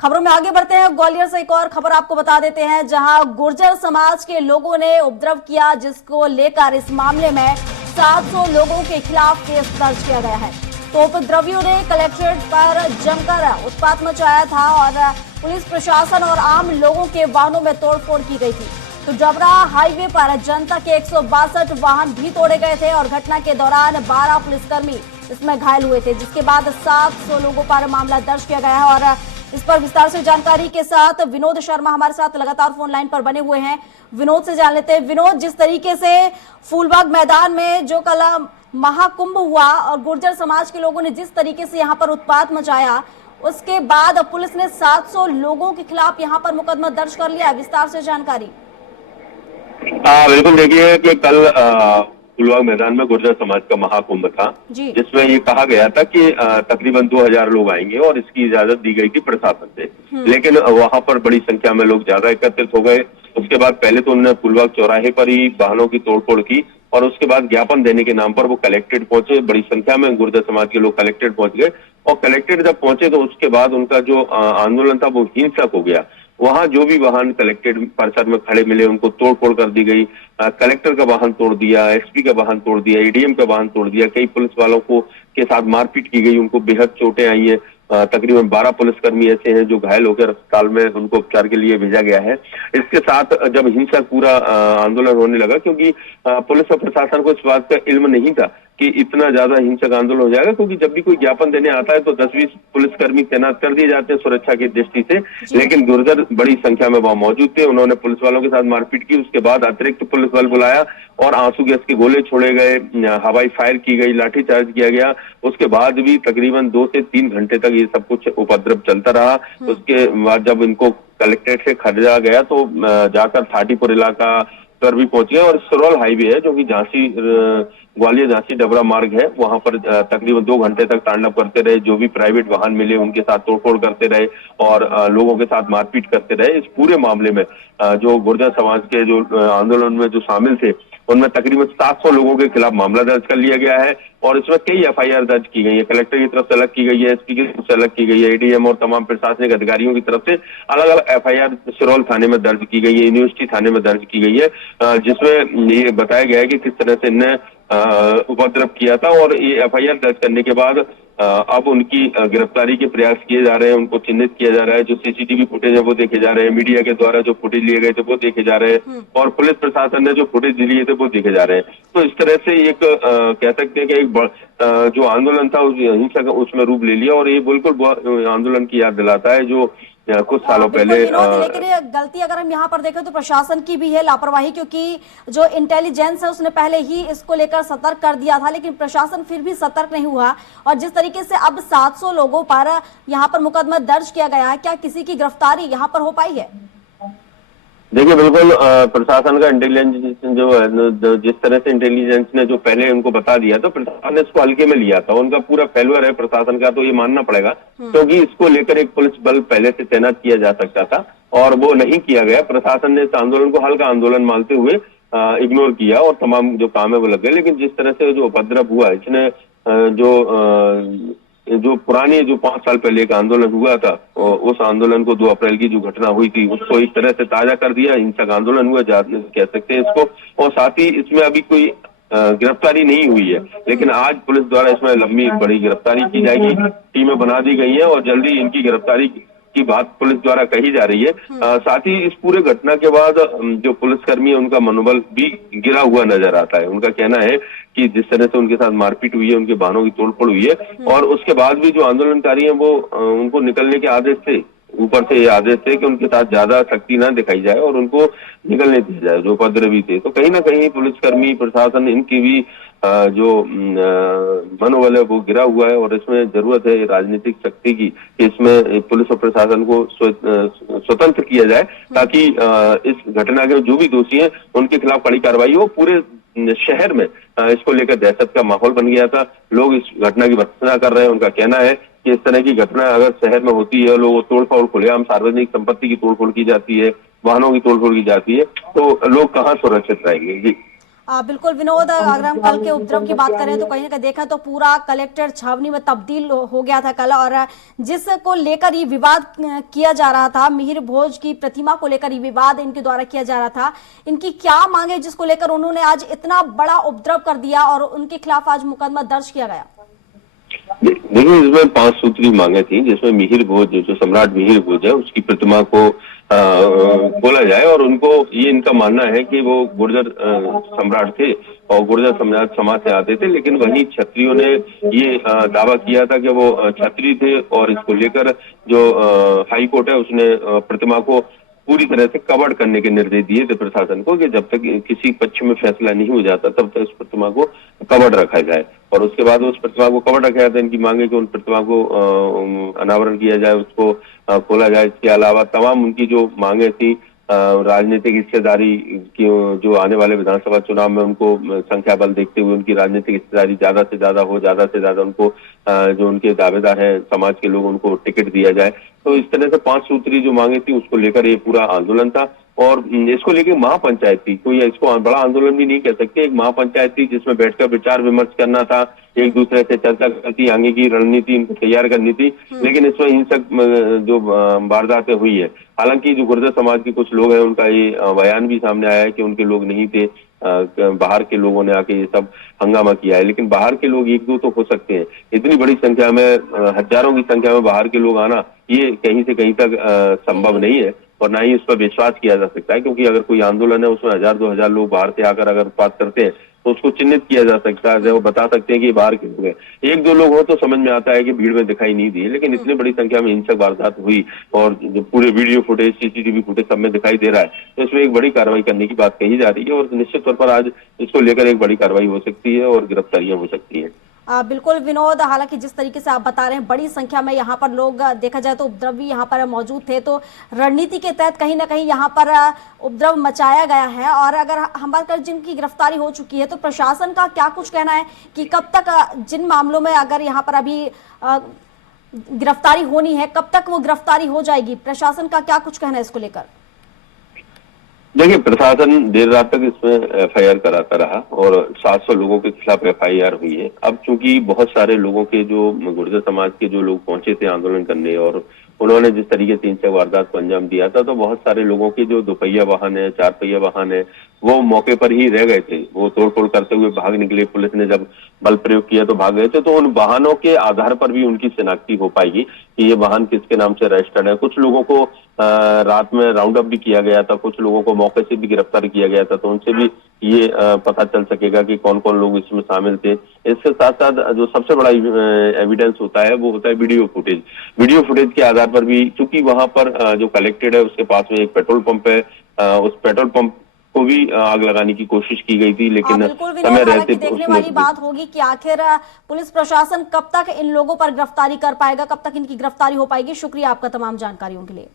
खबरों में आगे बढ़ते हैं। ग्वालियर से एक और खबर आपको बता देते हैं, जहां गुर्जर समाज के लोगों ने उपद्रव किया, जिसको लेकर इस मामले में 700 लोगों के खिलाफ केस दर्ज किया गया है। तो उपद्रवियों ने कलेक्ट्रेट पर जमकर उत्पात मचाया था और पुलिस प्रशासन और आम लोगों के वाहनों में तोड़फोड़ की गई थी। तो जबरा हाईवे पर जनता के 162 वाहन भी तोड़े गए थे और घटना के दौरान 12 पुलिसकर्मी इसमें घायल हुए थे, जिसके बाद 700 लोगों पर मामला दर्ज किया गया है। और इस पर विस्तार से जानकारी के साथ विनोद शर्मा हमारे साथ लगातार फोन लाइन पर बने हुए हैं। विनोद से जान लेते हैं। विनोद, जिस तरीके से फूलबाग मैदान में जो कल महाकुंभ हुआ और गुर्जर समाज के लोगों ने जिस तरीके से यहाँ पर उत्पात मचाया, उसके बाद पुलिस ने 700 लोगों के खिलाफ यहाँ पर मुकदमा दर्ज कर लिया है। विस्तार से जानकारी। बिल्कुल, देखिए कि कल फूलबाग मैदान में गुर्जर समाज का महाकुंभ था, जिसमें ये कहा गया था कि तकरीबन 2000 लोग आएंगे और इसकी इजाजत दी गई थी प्रशासन से। लेकिन वहां पर बड़ी संख्या में लोग ज्यादा एकत्रित हो गए। उसके बाद पहले तो उन्होंने फूलबाग चौराहे पर ही वाहनों की तोड़फोड़ की और उसके बाद ज्ञापन देने के नाम पर वो कलेक्ट्रेट पहुंचे। बड़ी संख्या में गुर्जर समाज के लोग कलेक्ट्रेट पहुंच गए और कलेक्ट्रेट जब पहुंचे तो उसके बाद उनका जो आंदोलन था वो हिंसक हो गया। वहां जो भी वाहन कलेक्ट्रेट परिसर में खड़े मिले उनको तोड़फोड़ कर दी गई। कलेक्टर का वाहन तोड़ दिया, एसपी का वाहन तोड़ दिया, एडीएम का वाहन तोड़ दिया। कई पुलिस वालों को के साथ मारपीट की गई, उनको बेहद चोटें आई हैं। तकरीबन 12 पुलिसकर्मी ऐसे हैं जो घायल होकर अस्पताल में उनको उपचार के लिए भेजा गया है। इसके साथ जब हिंसक पूरा आंदोलन होने लगा, क्योंकि पुलिस और प्रशासन को इस बात का इल्म नहीं था कि इतना ज्यादा हिंसक आंदोलन हो जाएगा, क्योंकि जब भी कोई ज्ञापन देने आता है तो 10-20 पुलिसकर्मी तैनात कर दिए जाते हैं सुरक्षा की दृष्टि से। लेकिन गुर्जर बड़ी संख्या में वहां मौजूद थे। उन्होंने पुलिस वालों के साथ मारपीट की। उसके बाद अतिरिक्त पुलिस बल बुलाया और आंसू गैस के गोले छोड़े गए, हवाई फायर की गई, लाठीचार्ज किया गया। उसके बाद भी तकरीबन 2 से 3 घंटे तक ये सब कुछ उपद्रव चलता रहा। उसके बाद जब इनको कलेक्ट्रेट से खरीदा गया तो जाकर थाटीपुर इलाका पर भी पहुंचे और सरौल हाईवे है जो कि झांसी ग्वालियर झांसी डबरा मार्ग है, वहां पर तकरीबन 2 घंटे तक तांडव करते रहे। जो भी प्राइवेट वाहन मिले उनके साथ तोड़फोड़ करते रहे और लोगों के साथ मारपीट करते रहे। इस पूरे मामले में जो गुर्जर समाज के जो आंदोलन में जो शामिल थे उनमें तकरीबन 700 लोगों के खिलाफ मामला दर्ज कर लिया गया है और इसमें कई एफआईआर दर्ज की गई है। कलेक्टर की तरफ से अलग की गई है, एसपी की तरफ से अलग की गई है, एडीएम और तमाम प्रशासनिक अधिकारियों की तरफ से अलग अलग एफआईआर सिरौल थाने में दर्ज की गई है, यूनिवर्सिटी थाने में दर्ज की गई है, जिसमें ये बताया गया है कि किस तरह से इनने उपद्रव किया था। और ये एफआईआर दर्ज करने के बाद अब उनकी गिरफ्तारी के प्रयास किए जा रहे हैं, उनको चिन्हित किया जा रहा है। जो सीसीटीवी फुटेज है वो देखे जा रहे हैं, मीडिया के द्वारा जो फुटेज लिए गए थे वो देखे जा रहे हैं और पुलिस प्रशासन ने जो फुटेज लिए थे वो देखे जा रहे हैं। तो इस तरह से एक कह सकते हैं कि एक जो आंदोलन था उस हिंसा का उसमें रूप ले लिया और ये बिल्कुल आंदोलन की याद दिलाता है जो कुछ सालों पहले। लेकिन ये गलती अगर हम यहाँ पर देखें तो प्रशासन की भी है, लापरवाही, क्योंकि जो इंटेलिजेंस है उसने पहले ही इसको लेकर सतर्क कर दिया था, लेकिन प्रशासन फिर भी सतर्क नहीं हुआ। और जिस तरीके से अब 700 लोगों पर यहाँ पर मुकदमा दर्ज किया गया है, क्या किसी की गिरफ्तारी यहाँ पर हो पाई है? देखिए, बिल्कुल प्रशासन का इंटेलिजेंस जो है, जिस तरह से इंटेलिजेंस ने जो पहले उनको बता दिया तो प्रशासन ने इसको हल्के में लिया था। उनका पूरा फेल्यूर है प्रशासन का, तो ये मानना पड़ेगा, क्योंकि इसको लेकर एक पुलिस बल पहले से तैनात किया जा सकता था और वो नहीं किया गया। प्रशासन ने इस आंदोलन को हल्का आंदोलन मानते हुए इग्नोर किया और तमाम जो काम है वो लग गए। लेकिन जिस तरह से जो उपद्रव हुआ, इसने जो पुरानी जो 5 साल पहले एक आंदोलन हुआ था, उस आंदोलन को 2 अप्रैल की जो घटना हुई थी उसको एक तरह से ताजा कर दिया। हिंसक आंदोलन हुआ कह सकते हैं इसको। और साथ ही इसमें अभी कोई गिरफ्तारी नहीं हुई है, लेकिन आज पुलिस द्वारा इसमें लंबी बड़ी गिरफ्तारी की जाएगी। टीमें बना दी गई है और जल्दी इनकी गिरफ्तारी की बात पुलिस द्वारा कही जा रही है। साथ ही इस पूरे घटना के बाद जो पुलिसकर्मी है उनका मनोबल भी गिरा हुआ नजर आता है। उनका कहना है कि जिस तरह से उनके साथ मारपीट हुई है, उनके वाहनों की तोड़फोड़ हुई है और उसके बाद भी जो आंदोलनकारी हैं वो उनको निकलने के आदेश थे, ऊपर से ये आदेश थे कि उनके साथ ज्यादा सख्ती ना दिखाई जाए और उनको निकलने दिया जाए जो उपद्रवी थे। तो कहीं ना कहीं पुलिसकर्मी, प्रशासन, इनकी भी जो मनोबल है वो गिरा हुआ है और इसमें जरूरत है राजनीतिक शक्ति की कि इसमें पुलिस और प्रशासन को स्वतंत्र किया जाए, ताकि इस घटना के जो भी दोषी हैं उनके खिलाफ कड़ी कार्रवाई हो। पूरे शहर में इसको लेकर दहशत का माहौल बन गया था। लोग इस घटना की भर्त्सना कर रहे हैं। उनका कहना है कि इस तरह की घटना अगर शहर में होती है, लोग तोड़फोड़, खुलेआम सार्वजनिक संपत्ति की तोड़फोड़ की जाती है, वाहनों की तोड़फोड़ की जाती है, तो लोग कहाँ सुरक्षित रहेंगे। जी बिल्कुल विनोद, अगर हम कल के उपद्रव की बात करें तो कहीं ना कहीं देखा तो पूरा कलेक्टर छावनी में तब्दील हो गया था कल, और जिसको लेकर ये विवाद किया जा रहा था, मिहिर भोज की प्रतिमा को लेकर ये विवाद इनके द्वारा किया जा रहा था। इनकी क्या मांगे जिसको लेकर उन्होंने आज इतना बड़ा उपद्रव कर दिया और उनके खिलाफ आज मुकदमा दर्ज किया गया? देखिए, इसमें 5 सूत्री मांगे थी, जिसमें मिहिर भोज जो सम्राट मिहिर भोज है उसकी प्रतिमा को खोला जाए, और उनको ये इनका मानना है कि वो गुर्जर सम्राट थे और गुर्जर समाज से आते थे, लेकिन वहीं क्षत्रियों ने ये दावा किया था कि वो क्षत्रिय थे, और इसको लेकर जो हाई कोर्ट है उसने प्रतिमा को पूरी तरह से कवर्ड करने के निर्देश दिए थे प्रशासन को, कि जब तक किसी पक्ष में फैसला नहीं हो जाता तब तक उस प्रतिमा को कवर्ड रखा जाए। और उसके बाद उस प्रतिमा को कवर्ड रखा जाता है। इनकी मांगे कि उन प्रतिमा को अनावरण किया जाए, उसको खोला जाए। इसके अलावा तमाम उनकी जो मांगे थी, राजनीतिक हिस्सेदारी की, जो आने वाले विधानसभा चुनाव में उनको संख्या बल देखते हुए उनकी राजनीतिक हिस्सेदारी ज्यादा से ज्यादा हो, ज्यादा से ज्यादा उनको जो उनके दावेदार हैं समाज के लोग, उनको टिकट दिया जाए। तो इस तरह से 5 सूत्री जो मांगे थी उसको लेकर ये पूरा आंदोलन था, और इसको लेकर महापंचायत थी। कोई इसको बड़ा आंदोलन भी नहीं कह सकते, एक महापंचायत थी जिसमें बैठकर विचार विमर्श करना था, एक दूसरे से चर्चा करती, आगे की रणनीति इनको तैयार करनी थी। लेकिन इसमें हिंसक जो वारदातें हुई है, हालांकि जो गुर्जर समाज के कुछ लोग हैं उनका ये बयान भी सामने आया है कि उनके लोग नहीं थे, बाहर के लोगों ने आके ये सब हंगामा किया है। लेकिन बाहर के लोग 1-2 तो हो सकते हैं, इतनी बड़ी संख्या में, हजारों की संख्या में बाहर के लोग आना ये कहीं से कहीं तक संभव नहीं है, और ना ही इस पर विश्वास किया जा सकता है, क्योंकि अगर कोई आंदोलन है उसमें 1000-2000 लोग बाहर से आकर अगर बात करते हैं तो उसको चिन्हित किया जा सकता है, वो बता सकते हैं कि बाहर के लोग हैं। 1-2 लोग हो तो समझ में आता है कि भीड़ में दिखाई नहीं दी, लेकिन इतनी बड़ी संख्या में हिंसक वारदात हुई और जो पूरे वीडियो फुटेज, सीसीटीवी फुटेज सब में दिखाई दे रहा है, तो इसमें एक बड़ी कार्रवाई करने की बात कही जा रही है, और निश्चित तौर पर आज इसको लेकर एक बड़ी कार्रवाई हो सकती है और गिरफ्तारियां हो सकती है। बिल्कुल विनोद, हालांकि जिस तरीके से आप बता रहे हैं बड़ी संख्या में यहाँ पर लोग, देखा जाए तो उपद्रवी यहाँ पर मौजूद थे, तो रणनीति के तहत कहीं ना कहीं यहाँ पर उपद्रव मचाया गया है। और अगर हम बात करें जिनकी गिरफ्तारी हो चुकी है, तो प्रशासन का क्या कुछ कहना है कि कब तक, जिन मामलों में अगर यहाँ पर अभी गिरफ्तारी होनी है, कब तक वो गिरफ्तारी हो जाएगी? प्रशासन का क्या कुछ कहना है इसको लेकर? देखिए, प्रशासन देर रात तक इसमें एफआईआर कराता रहा और 700 लोगों के खिलाफ एफआईआर हुई है। अब चूंकि बहुत सारे लोगों के, जो गुर्जर समाज के जो लोग पहुंचे थे आंदोलन करने, और उन्होंने जिस तरीके से हिंसक वारदात को अंजाम दिया था, तो बहुत सारे लोगों के जो 2 पहिया वाहन है, 4 पहिया वाहन है, वो मौके पर ही रह गए थे। वो तोड़फोड़ करते हुए भाग निकले, पुलिस ने जब बल प्रयोग किया तो भाग गए थे। तो उन वाहनों के आधार पर भी उनकी शिनाख्ती हो पाएगी कि ये वाहन किसके नाम से रजिस्टर्ड है। कुछ लोगों को रात में राउंड अप भी किया गया था, कुछ लोगों को मौके से भी गिरफ्तार किया गया था, तो उनसे भी ये पता चल सकेगा कि कौन कौन लोग इसमें शामिल थे। इसके साथ साथ जो सबसे बड़ा एविडेंस होता है वो होता है वीडियो फुटेज। वीडियो फुटेज के आधार पर भी, चूंकि वहां पर जो कलेक्टेड है उसके पास में एक पेट्रोल पंप है, उस पेट्रोल पंप को भी आग लगाने की कोशिश की गई थी, लेकिन समय रहते देखने वाली बात होगी कि आखिर पुलिस प्रशासन कब तक इन लोगों पर गिरफ्तारी कर पाएगा, कब तक इनकी गिरफ्तारी हो पाएगी। शुक्रिया आपका तमाम जानकारियों के लिए।